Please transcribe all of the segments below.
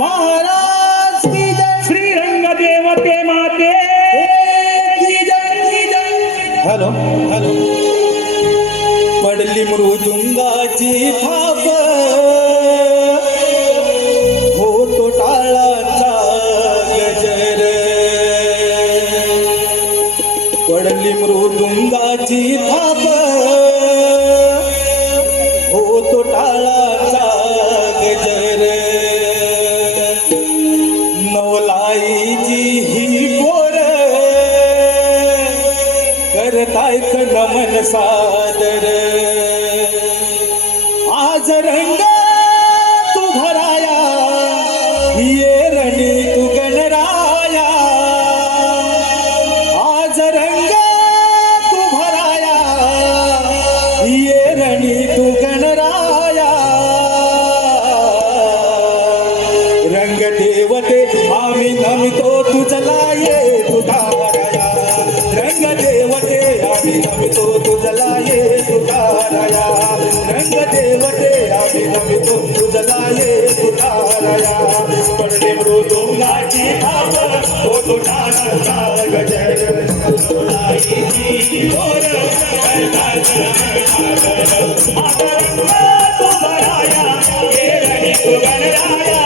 महाराज की जय। श्रीरंग देवते माते। की जय की जय। Hello hello. पडली मृदुंगाची थाप। होतो टाळाचा गजर। पडली मृदुंगाची थाप। तायक नमन सादर. आज रंग देवते आम्ही नमितो तुझला ये तुझाराया रंग देवते आम्ही नमितो तुझला ये तुझाराया पडले मृदुंगाची थाप तो तुझा गजर। तुलाईची गोर तू भराया ये रणी तू गणराया माझे पहिले नमन वंदू गणपती देवाला माझे दुसरे नमन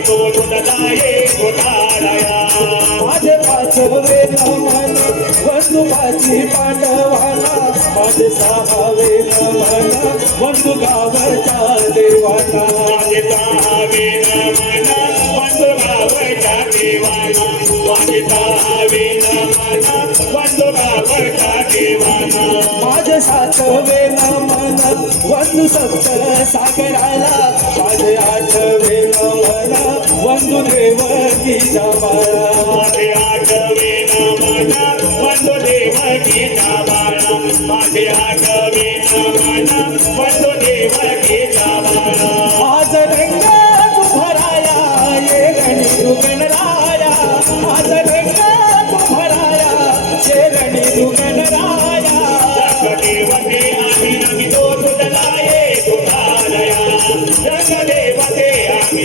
तोडून दाये घोटाळाया. माझे पाचवे नमन वसुबाची पाठवाला माझे सहावे नमन वसुगावरच्या देवाला. माझे सहावे नमन वसुगावरच्या देवाला. माझ सातवे मन वंदू सप्तर सागराला. माझ आठवे मन वंदू देवकी जमाला. माझे आठवे मन वंदू गीता जमाला. माझे आठवे मन वंदू देवकी जमाला.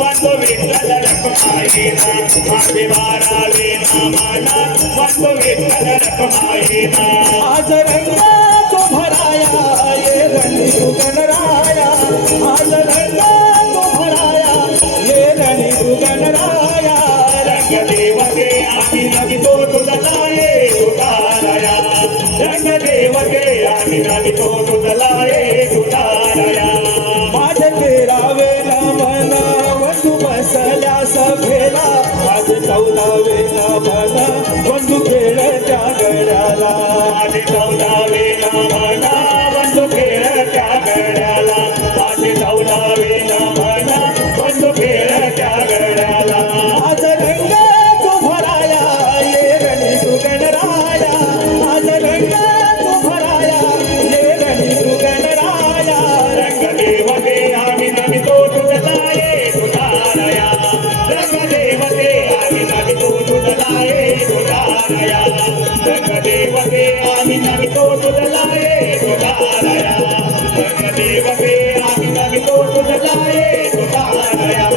वंदु विठ्ठल वंदु विठ्ठल रखुमाईला आज रंग तो भराया ये रणी तू गणराया। आज रंग तो भराया ये रणी तू गणराया। रंग देवते आम्ही नवी तो तुझला ये रणदेव केला निनादी तो दुदलाये गुणाराया माझ तेरा वेला म्हणा वधू बसल्या सभेला. आज चौदा वेला म्हणा वधू खेळत्या गड्याला. आज चौदा वेला म्हणा राया जगदेवते आम्ही नवितो तुझलाये तुझा राया जगदेवते आम्ही नवितो तुझलाये तुझा राया